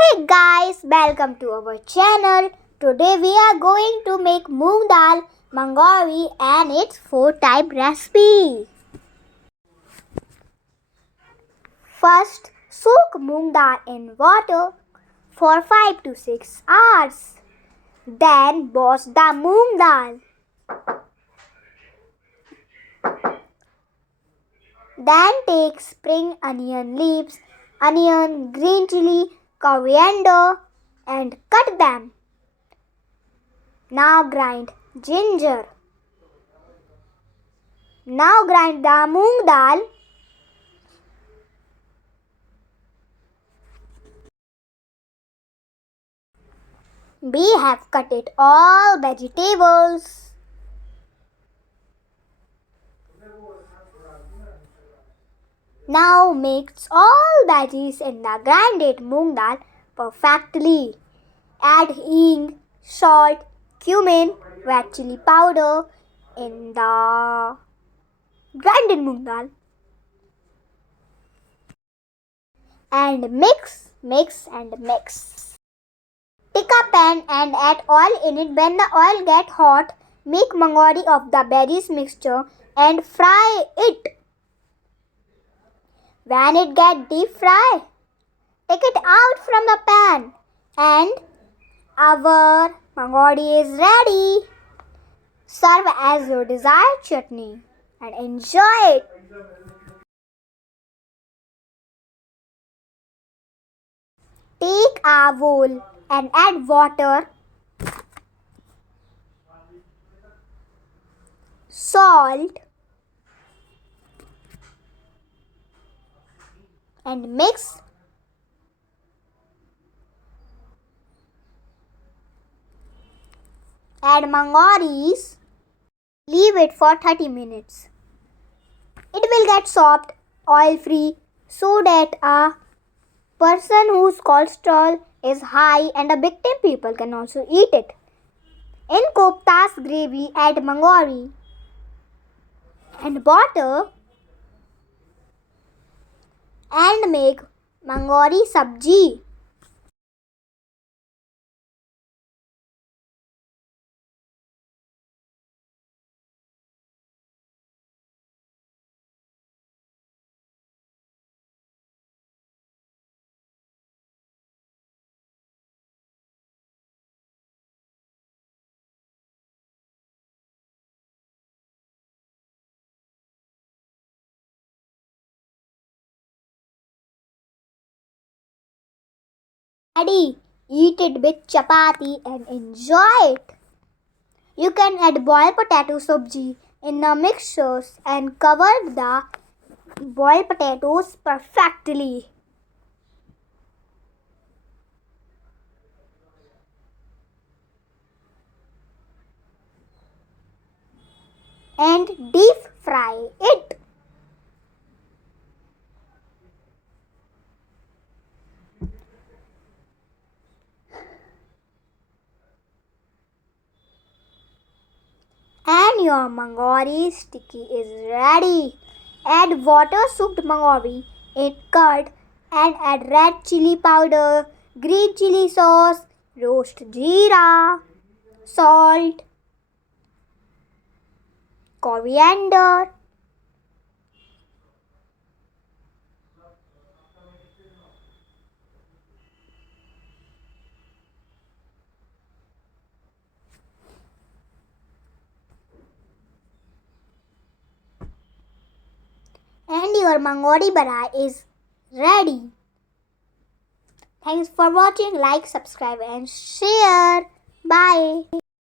Hey guys, welcome to our channel. Today we are going to make moongdal, Mangori and its 4-type recipe. First, soak moongdal in water for 5 to 6 hours. Then wash the moongdal. Then take spring onion leaves, onion, green chili, coriander and cut them. Now grind ginger. Now grind the moong dal. We have cut it all vegetables. Now mix all veggies in the grinded moong dal perfectly. Add hing, salt, cumin, red chili powder in the grinded moong dal. And mix. Take a pan and add oil in it. When the oil gets hot, make mangori of the berries mixture and fry it. When it gets deep fried, take it out from the pan and our mangori is ready. Serve as your desired chutney and enjoy it. Take a bowl and add water, salt and mix. Add mangoris. Leave it for 30 minutes. It will get soft, oil-free so that a person whose cholesterol is high and a big time people can also eat it. In kofta's gravy, add mangori and butter and make mangori sabji. Ready. Eat it with chapati and enjoy it. You can add boiled potato sabji in the mixtures and cover the boiled potatoes perfectly. And deep fry it. And your mangori sticky is ready. Add water soaked mangori in curd and add red chili powder, green chili sauce, roast jeera, salt, coriander, and your mangori bara is ready. Thanks for watching. Like, subscribe and share. Bye.